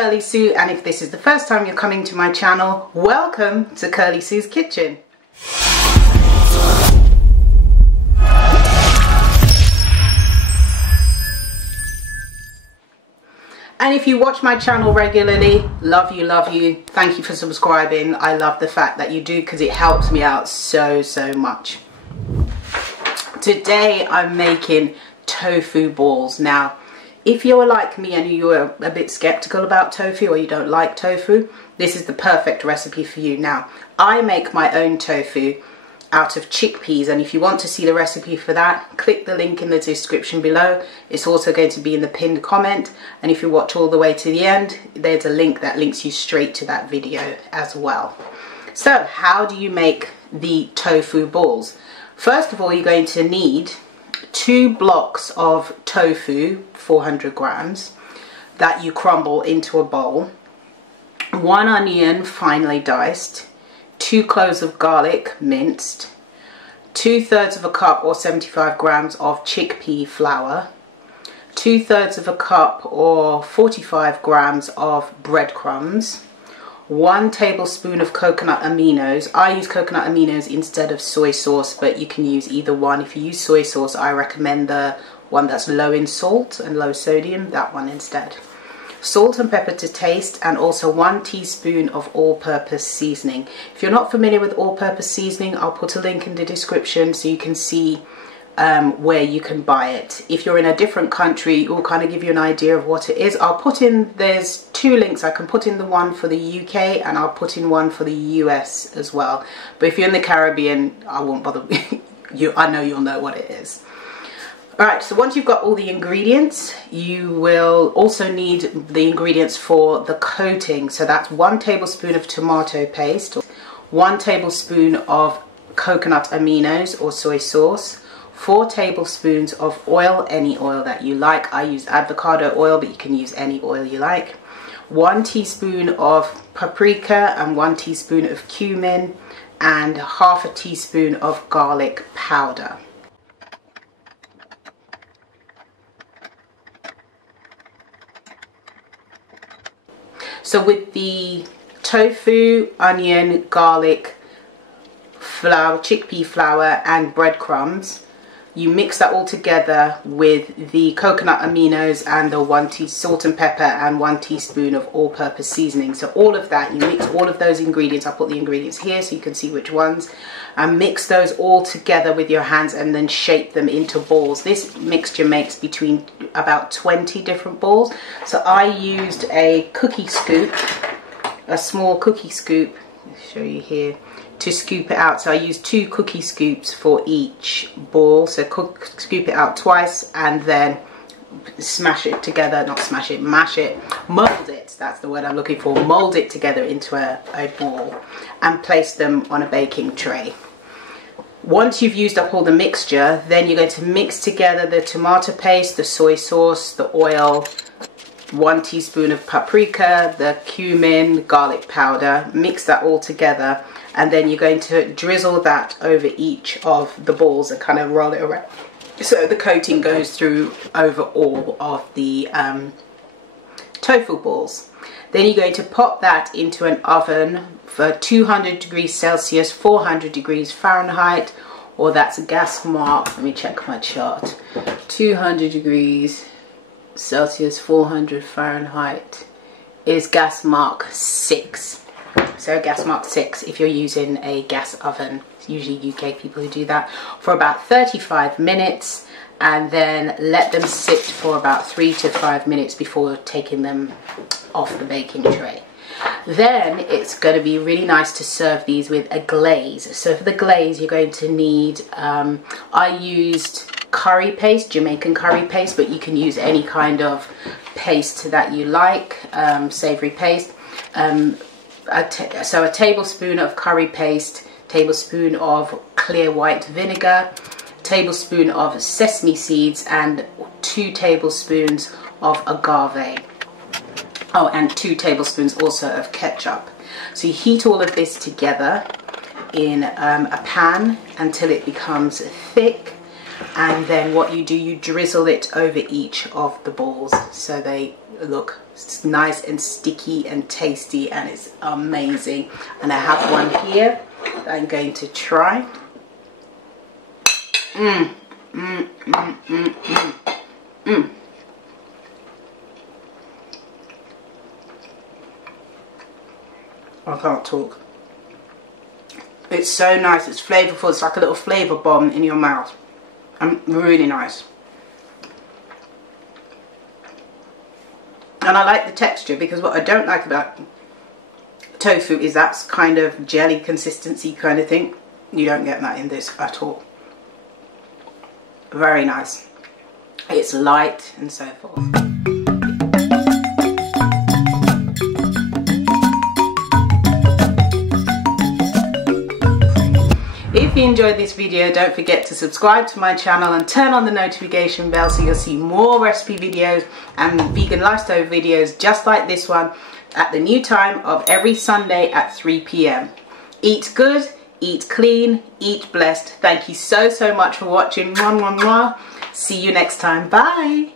Curly Sue, and if this is the first time you're coming to my channel, welcome to Curly Sue's Kitchen. And if you watch my channel regularly, love you, thank you for subscribing. I love the fact that you do, because it helps me out so much. Today I'm making tofu balls. Now, if you're like me and you're a bit skeptical about tofu, or you don't like tofu, this is the perfect recipe for you. Now, I make my own tofu out of chickpeas, and if you want to see the recipe for that, click the link in the description below. It's also going to be in the pinned comment, and if you watch all the way to the end, there's a link that links you straight to that video as well. So how do you make the tofu balls? First of all, you're going to need 2 blocks of tofu, 400 grams, that you crumble into a bowl, 1 onion finely diced, 2 cloves of garlic minced, 2/3 of a cup or 75 grams of chickpea flour, 2/3 of a cup or 45 grams of breadcrumbs, 1 tablespoon of coconut aminos. I use coconut aminos instead of soy sauce, but you can use either one. If you use soy sauce, I recommend the one that's low in salt and low sodium, that one instead. Salt and pepper to taste, and also 1 teaspoon of all-purpose seasoning. If you're not familiar with all-purpose seasoning, I'll put a link in the description so you can see where you can buy it. If you're in a different country, it will kind of give you an idea of what it is. I'll put in, there's 2 links. I can put in the one for the UK, and I'll put in one for the US as well. But if you're in the Caribbean, I won't bother you. I know you'll know what it is. Alright, so once you've got all the ingredients, you will also need the ingredients for the coating. So that's 1 tablespoon of tomato paste, 1 tablespoon of coconut aminos or soy sauce, 4 tablespoons of oil, any oil that you like. I use avocado oil, but you can use any oil you like. 1 teaspoon of paprika and 1 teaspoon of cumin, and 1/2 teaspoon of garlic powder. So with the tofu, onion, garlic, flour, chickpea flour and breadcrumbs, you mix that all together with the coconut aminos and the 1 teaspoon salt and pepper and 1 teaspoon of all-purpose seasoning. So all of that, you mix all of those ingredients. I'll put the ingredients here so you can see which ones, and mix those all together with your hands and then shape them into balls. This mixture makes between about 20 different balls. So I used a cookie scoop, a small cookie scoop, I'll show you here, to scoop it out. So I used 2 cookie scoops for each ball. So scoop it out twice and then smash it together, not smash it, mash it, mold it, that's the word I'm looking for, mold it together into a ball and place them on a baking tray. Once you've used up all the mixture, then you're going to mix together the tomato paste, the soy sauce, the oil, 1 teaspoon of paprika, the cumin, garlic powder, mix that all together, and then you're going to drizzle that over each of the balls and kind of roll it around so the coating goes through over all of the tofu balls. Then you're going to pop that into an oven for 200 degrees Celsius, 400 degrees Fahrenheit, or that's a gas mark, let me check my chart, 200 degrees Celsius, 400 Fahrenheit is gas mark 6. So gas mark 6 if you're using a gas oven. It's usually UK people who do that, for about 35 minutes, and then let them sit for about 3 to 5 minutes before taking them off the baking tray. Then it's going to be really nice to serve these with a glaze. So for the glaze, you're going to need, I used curry paste, Jamaican curry paste, but you can use any kind of paste that you like, savory paste. So a tablespoon of curry paste, tablespoon of clear white vinegar, tablespoon of sesame seeds, and 2 tablespoons of agave. Oh, and 2 tablespoons also of ketchup. So you heat all of this together in a pan until it becomes thick, and then what you do, you drizzle it over each of the balls so they look nice and sticky and tasty, and it's amazing. And I have one here that I'm going to try. I can't talk. It's so nice, it's flavourful, it's like a little flavour bomb in your mouth. Really nice. And I like the texture, because what I don't like about tofu is that's kind of jelly consistency kind of thing. You don't get that in this at all. Very nice. It's light and so forth. If you enjoyed this video, don't forget to subscribe to my channel and turn on the notification bell so you'll see more recipe videos and vegan lifestyle videos just like this one at the new time of every Sunday at 3 p.m. Eat good, eat clean, eat blessed. Thank you so much for watching. See you next time. Bye.